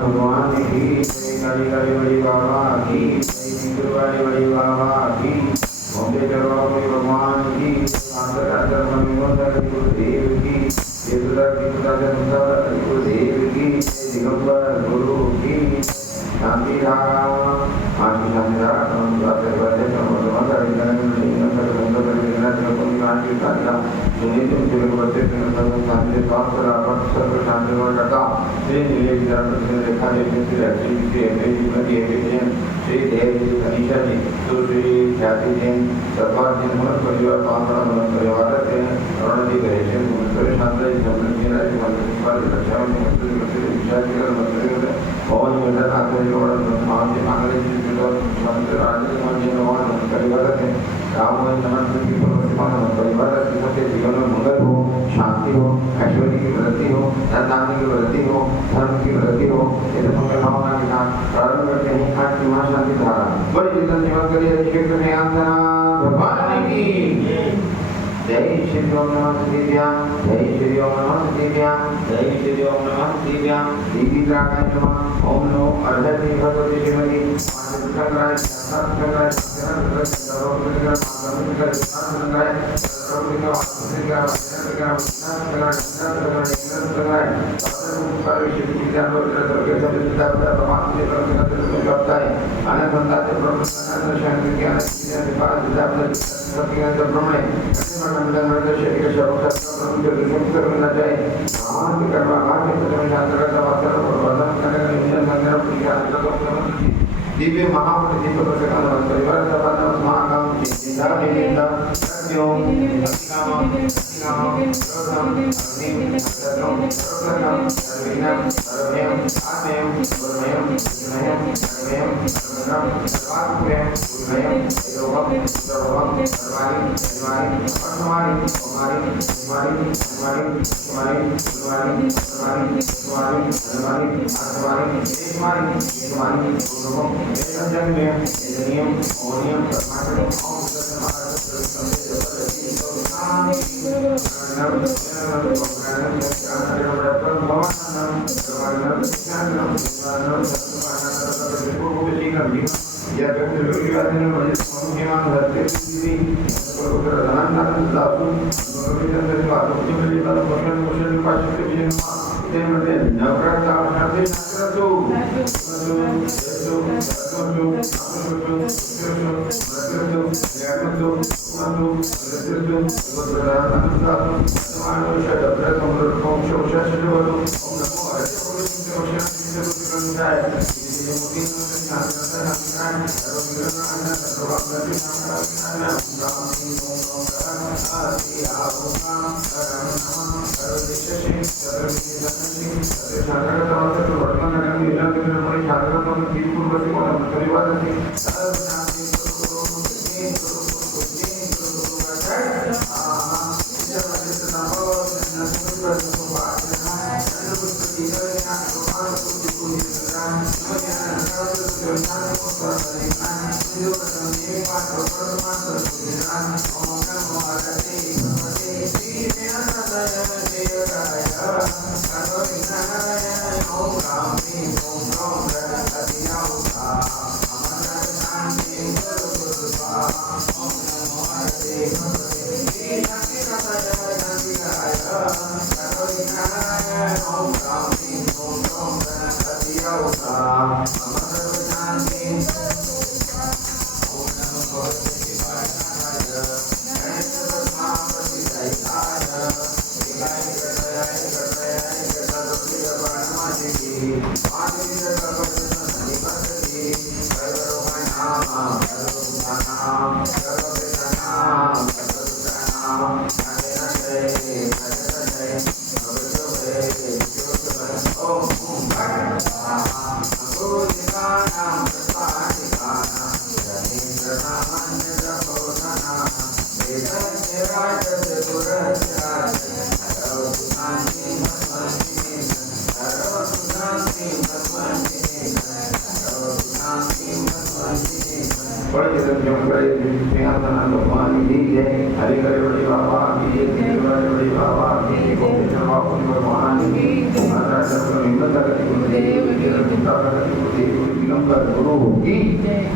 भगवान की काली काली बड़ी बाबा की वाली बड़ी बाबा की बॉम्बे चरवाही भगवान की आंध्र गुरुदेव की गुरुदेव की दिगंबर गुरु की शांति धाम आदि पवन मिलन आत्मनिर्भर ब्रह्मांड मांगल्य मंत्र राजमान परिवार है राम की परिवार के जीवन में मंगल हो, शांति हो, ऐश्वर्य की वृद्धि हो, धन की वृद्धि हो, धर्म की वृद्धि हो, ये मंगल भावना के साथ प्रारंभ करते हैं आज की महा शांति धारा बड़ी जीवन जीवन करिए क्षेत्र में आंदना भगवान की जय श्री ओम नमः शिवाय जय श्री ओम नमः शिवाय जय श्री ओम नमः शिवाय दीदी रागाय नमः ओम नमो अर्धति भगवती श्रीमती मानवकाय सत्संगाय सत्संगाय दिव्य महाप्रदीप प्रसन्न परिवार सभा महाकाम चिंता निंदा सत्यों सत्याम सत्याम सर्वम अग्निम सत्यम सर्वकर्म सर्वज्ञ सर्वयम आत्मयम गुरुमयम गुरुमयम सर्वयम सर्वगम सर्वात्मयम गुरुमयम योगम सर्वम सर्वाणि सर्वाणि परमाणि परमाणि परमाणि परमाणि परमाणि परमाणि परमाणि परमाणि परमाणि आत्माणि देशमाणि देशमाणि गुरुमम वेदजन्यम वेदनियम ओनियम परमाणु ओम गुरुदेव की